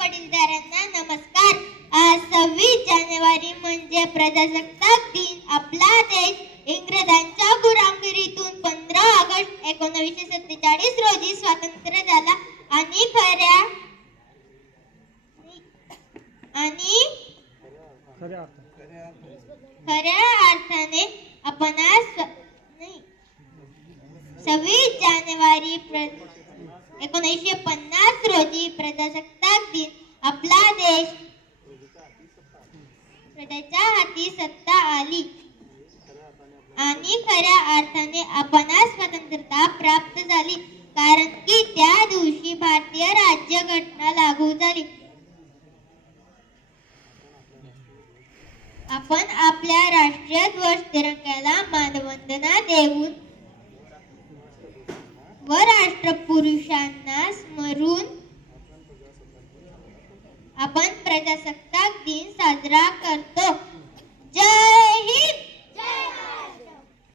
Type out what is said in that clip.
वडीलधाऱ्यांना नमस्कार. सव्वीस जानेवारी म्हणजे प्रजासत्ताक दिन. आपला देश इंग्रजांच्या गुलामगिरीतून पंधरा ऑगस्ट एकोणीसशे सत्तेचाळीस रोजी स्वातंत्र्य झाला. आणि खऱ्या आणि खऱ्या अर्थाने आपण आज सव्वीस जानेवारी एकोणीसशे पन्नास रोजी प्रजासत्ताक प्रजाच्या हाती सत्ता आली. आणि खऱ्या अर्थाने आपणास स्वतंत्रता प्राप्त झाली. कारण की त्या दिवशी भारतीय राज्यघटना लागू झाली. आपण आपल्या राष्ट्रीय ध्वज तिरंग्याला मानवंदना देऊन व राष्ट्रपुरुषांना स्मरून आपण